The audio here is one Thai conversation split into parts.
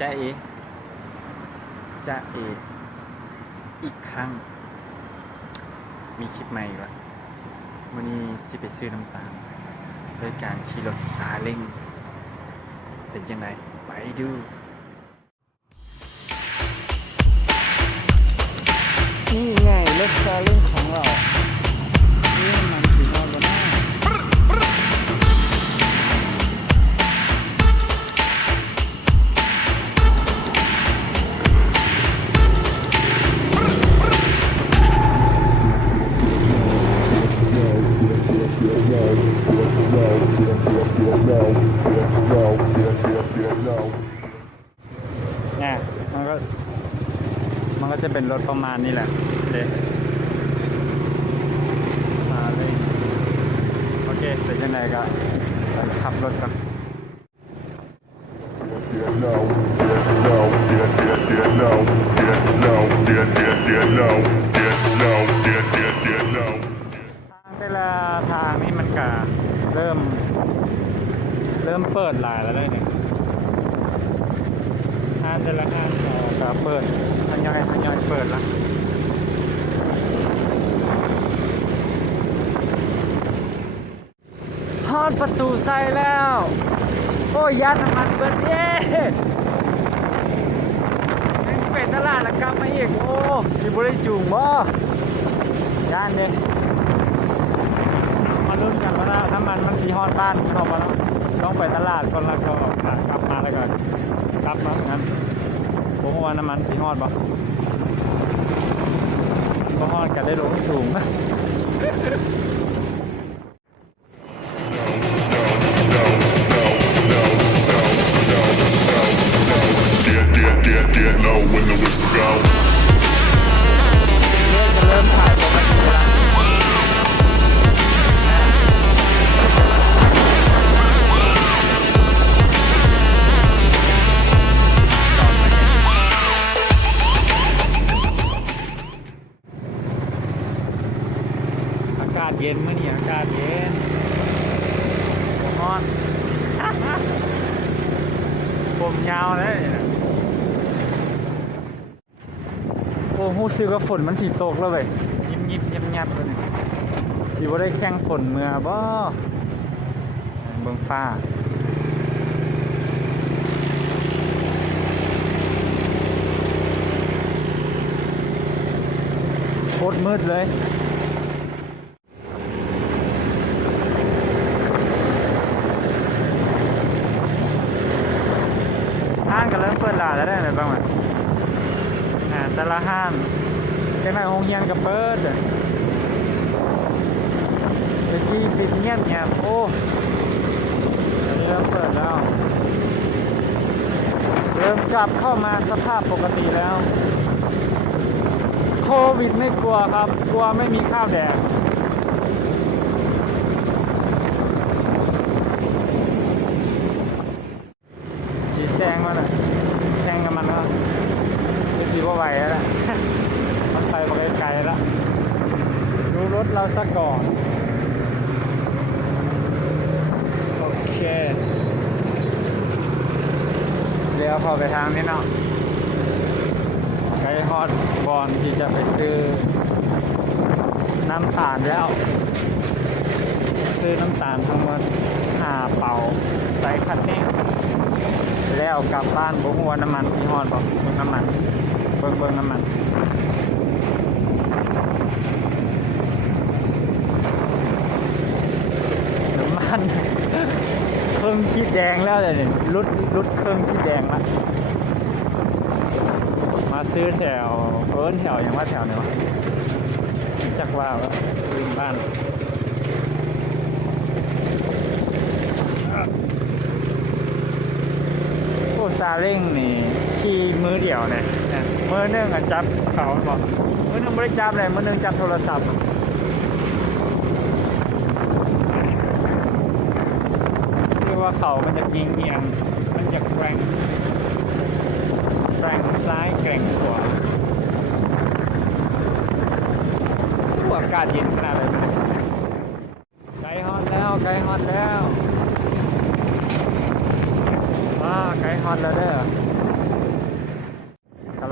จะเอจะเออีกครั้งมีคลิปใหม่อีกแล้ววันนี้สิไปซื้อน้ำตาลโดยการขี่รถซาเล้งเป็นยังไงไปดูนี่ไงรถซาเล้งของเรานี่มันสีนอนบนหน้าเนี่ยมันก็จะเป็นรถประมาณนี้แหละเด็กมาเลยโอเคเป็นยังไงก็ขับรถกันแต่ละทางนี่มันก็เริ่มเปิดหลายแล้วเลยเนี่ยห้างแต่ละห้างก็เปิดทยอยเปิดละทอดประตูใส่แล้วโอ้ยยัดน้ำมันเบิดเย่เป็นตลาดแล้วกลับมาอีกโอ้สิบริจูงบ่ย่านเด้มาลุ้นกันว่าน้ำมันสีฮอดบ้านเข้ามาแล้วต้องไปตลาดก่อนแล้วก็กลับมาแล้วก็กลับมางั้นผมว่าน้ำมันสีฮอดบ่ก็ฮอดกันได้ลงสูงเริ่มถ่ายปกติแล้วอากาศเย็นมื้อนี้อากาศเย็นร้อนผมยาวเลยโอ้หูซื้อว่าฝนมันสีตกแล้วเว้ยยิบยับเลยสิว่าได้แข่งฝนเมื่อบ่เบิ่งฟ้าโคตรมืดเลยห้างก็เริ่มเปิดร้านแล้วได้ไหมบ้างไหมแต่ละห้างแค่ไหนโรงเรียนก็เปิดเมื่อกี้ปิดเงียบโอ้อันนี้เริ่มเปิดแล้วเริ่มกลับเข้ามาสภาพปกติแล้วโควิดไม่กลัวครับกลัวไม่มีข้าวแดกสีแซงมาหน่อยแซงกับมันก็จะสีว่าไหวแล้วมันไปมาไกลๆแล้วดูรถเราซะก่อนโอเคเดี๋ยวพอไปทางนี้เนาะไกด์ฮอดบอลที่จะไปซื้อน้ำตาลแล้วซื้อน้ำตาลทั้งหมด5 เป่าใส่คันนี้แล้วกลับบ้านบุหัวน้ำมันที่ฮอดบอกน้ำมันเบิ่งน้ำมันเครื่องขีดแดงแล้วเลยรุดเครื่องขีดแดงละมาซื้อแถวแถวอย่างว่าแถวไหนวะจักว่าลืมบ้านโอ้ซาเล้งนี่ขี่มือเดียวเนี่ยมือนึงจับเขาบอกมือนึงไม่ได้จับเลยมือนึงจับโทรศัพท์ว่าเขามันจะยิงเอียงมันจะแกว่งซ้ายแกว่งขวาอากาศเย็นขนาดเลยไกลฮอตแล้วว้าไกลฮอตแล้วเด้อ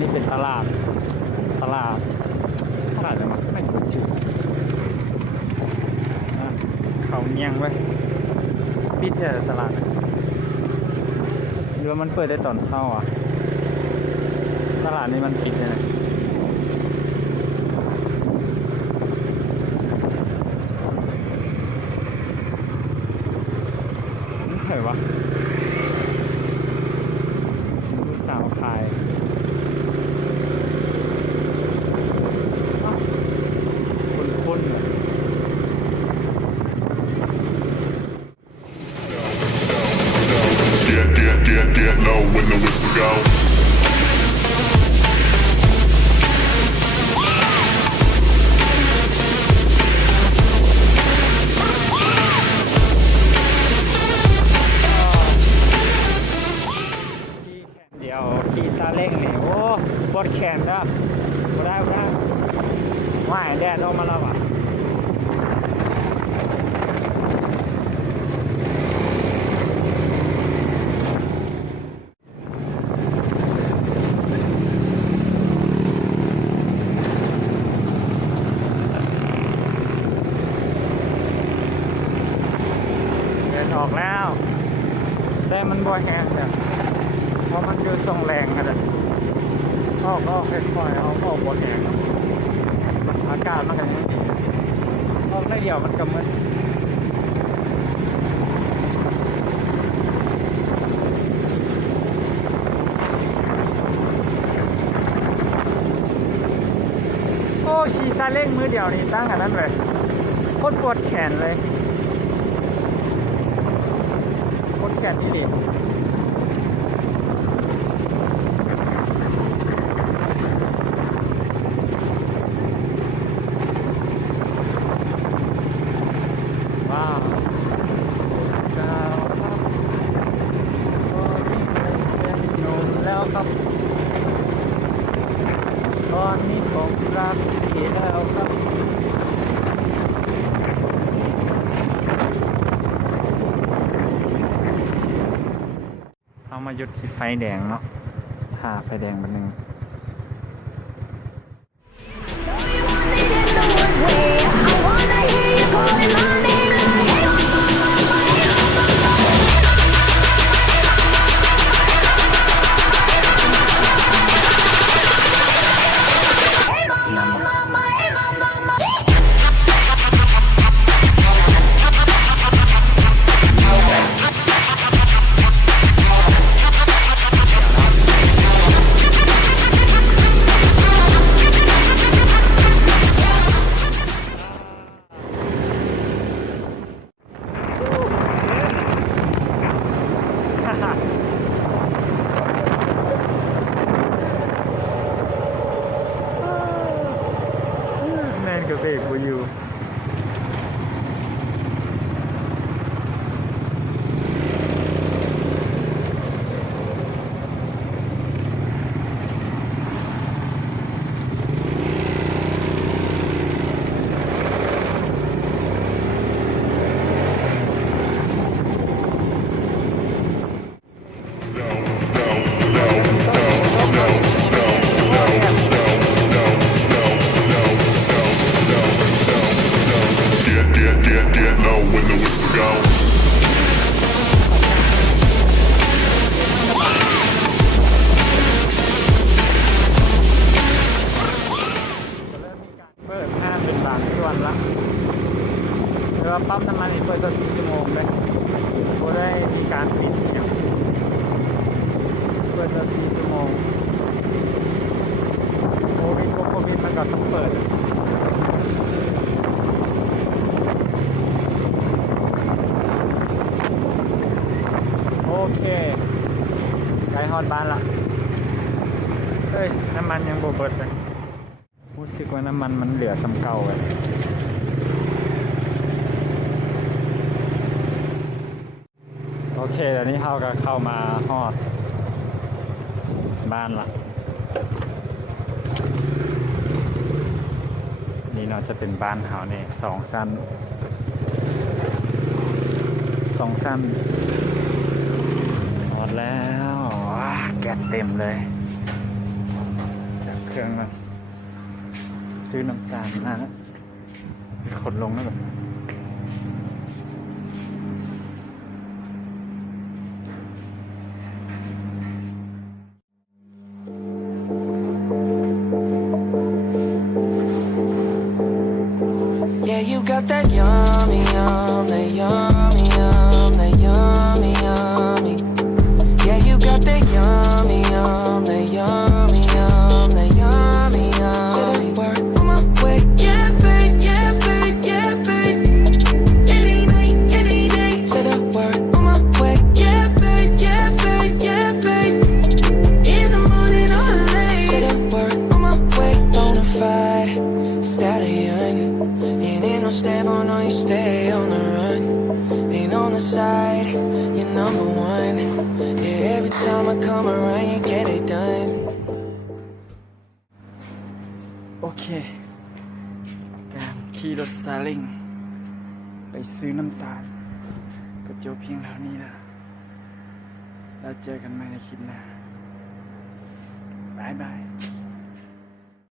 นี่เป็นตลาดจะไม่รู้ชื่อเขาเงียงไว้ปิดแต่ตลาดหรือว่ามันเปิดได้ตอนเช้าอ่ะตลาดนี้มันปิดเลยนี่ใครวะลูกสาวขายคนเนี่ย Get low when the whistle go. เดี๋ยวขี่ซาเล้งนี่โอ้ปวดแขนนะบ่ได้ว่ายแดดออกมาแล้วอ่ะออกแล้วแต่มันบ่แห้งเนี่ยเพราะมันอยู่ทรงแรงกันเลยออกก็ค่อยๆเอาออกบ่แห้งอากาศมันก็ยังดีออกได้เดียวมันก็มืดโอ้ขี่ซาเล้งมือเดียวนี่ตั้งกันนั้นเลยโคตรปวดแขนเลยแค่นี้ดิว้าวสาวครับตอนนี้เป็นหนุ่มแล้วครับตอนนี้ผมรักพี่แล้วครับเอามาหยุดที่ไฟแดงเนาะผ่าไฟแดงบันหนึ่งแม่นกับเบรกบูยูGet low when the whistle go. เปิดห้างเป็นบางส่วนละหรือว่าปั๊มน้ำมันเปิดตลอด4 ชั่วโมงเลยก็ได้มีการปิดเนี่ยเปิดตลอด4 ชั่วโมงโควิดมันก็ต้องเปิดโอเคใกล้ฮอดบ้านละเฮ้ยน้ำมันยังบ่เบิดเลยรู้สึกว่าน้ำมันมันเหลือสำเก่าเลยโอเคเดี๋ยวนี้เขาก็เข้ามาฮอดบ้านละนี่เนาะจะเป็นบ้านเขาเนี่ย2 ชั้น แล้วว้าแกะเต็มเลยจากเครื่องมันซื้อน้ำตาลมาแล้วขนลงแล้วแบบ Yeah, you got that yummy, yum, that yummy, yum, that yummy, yummy. Yeah, you got that yummy, yum, that yummy, yum, that yummy, yum. Say the word on my way. Yeah, babe, yeah, babe, yeah, babe. Any night, any day. Say the word on my way. Yeah, babe, yeah, babe, yeah, babe. In the morning or late. Say the word on my way. Bonafide stallion. Ain't no stable, no, you stay on the run. Ain't on the side, you're number one. Yeah, every time I come around, you get it done. โอเค การขี่รถซาเล้งไปซื้อน้ำตาลก็จบเพียงเท่านี้แล้วแล้วเจอกันใหม่ในคลิปหน้าบายบาย